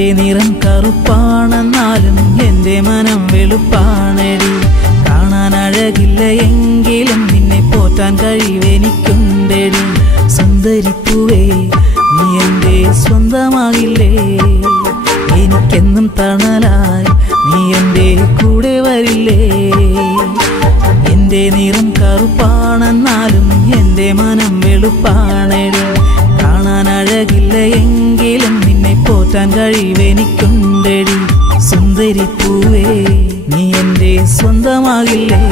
എന്റെ നിറം കറുപ്പാണെന്നാലും എന്റെ മനം വെളുപ്പാണെടി. കാണാൻ അഴകില്ല എങ്കിലും നിന്നെ പോറ്റാൻ കഴിവെനിക്കുണ്ടെടി. സുന്ദരിപ്പൂവേ നീ എന്റെ സ്വന്തമാകില്ലേ? എനിക്കെന്നും തണലായി നീ എന്റെ കൂടെ വരില്ലേ? എന്റെ നിറം കറുപ്പാണെന്നാലും എന്റെ മനം വെളുപ്പാണെടി. കാണാൻ അഴകില്ല എങ്കിലും നിന്നെ പോറ്റാൻ കഴിവെനിക്കുണ്ടെടി. സുന്ദരിപ്പൂവേ നീ എന്റെ സ്വന്തമാകില്ലേ?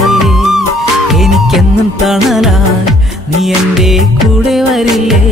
എനിക്കെന്നും തണലായി നീ എന്റെ കൂടെ വരില്ലേ?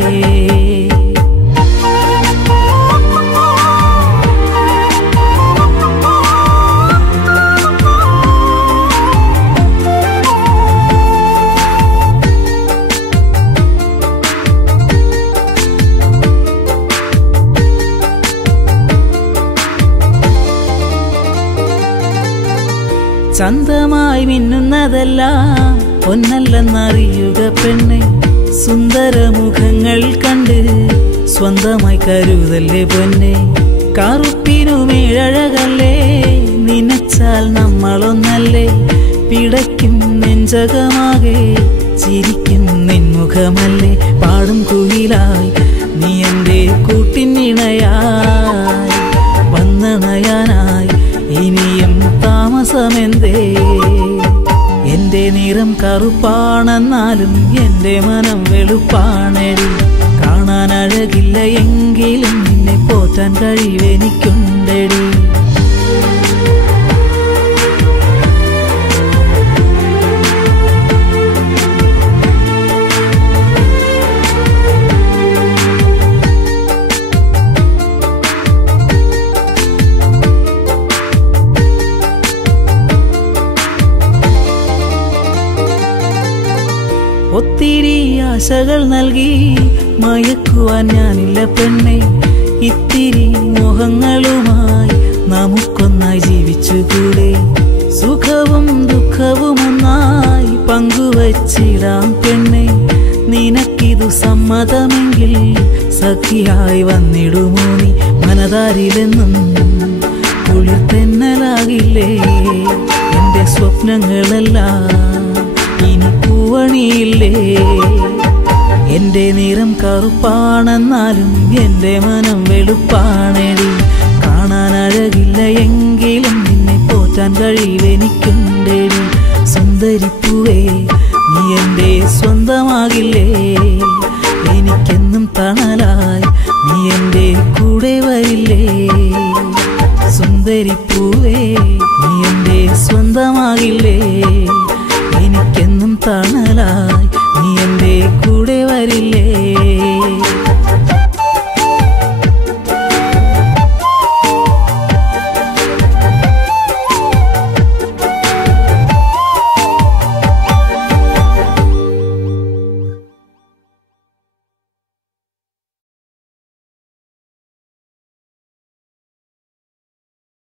ചന്തമായി മിന്നുന്നതെല്ലാം പൊന്നല്ലെന്നറിയുക പെണ്ണെ. സുന്ദരമുഖങ്ങൾ കണ്ട് സ്വന്തമായി കരുതല്ലേ പൊന്നെ. കറുപ്പിനുമേഴഴകല്ലേ നനച്ചാൽ നമ്മളൊന്നല്ലേ. പിടയ്ക്കും നെഞ്ചകമാകെ ചിരിക്കും നിൻമുഖമല്ലേ. പാടും കുയിലായി നീ എന്റെ കൂട്ടിനിണയായി വന്നണയാനായി ഇനിയും താമസമെന്തേ? എന്റെ നിറം കറുപ്പാണെന്നാലും എന്റെ മനം വെളുപ്പാണെടി. കാണാൻ അഴകില്ല എങ്കിലും നിന്നെ പോറ്റാൻ കഴിവെനിക്കുണ്ടെടി. ഒത്തിരി ആശകൾ നൽകി മയക്കുവാൻ ഞാനില്ല പെണ്ണെ. ഇത്തിരി മോഹങ്ങളുമായി നമുക്കൊന്നായി ജീവിച്ചുകൂടെ. സുഖവും ദുഃഖവും ഒന്നായി പങ്കുവച്ചിടാം പെണ്ണെ. നിനക്കിതു സമ്മതമെങ്കിൽ സഖിയായി വന്നിടുമോ നീ? മനതാരിലെന്നും കുളിർത്തെന്നലാകില്ലേ എന്റെ സ്വപ്നങ്ങളെല്ലാം ഇനി പൂവണിയില്ലേ? എന്റെ നിറം കറുപ്പാണെന്നാലും എന്റെ മനം വെളുപ്പാണെടി. കാണാൻ അഴകില്ല എങ്കിലും നിന്നെ പോറ്റാൻ കഴിവെനിക്കുണ്ടെടി. സുന്ദരിപ്പൂവേ നീ എന്റെ സ്വന്തമാകില്ലേ?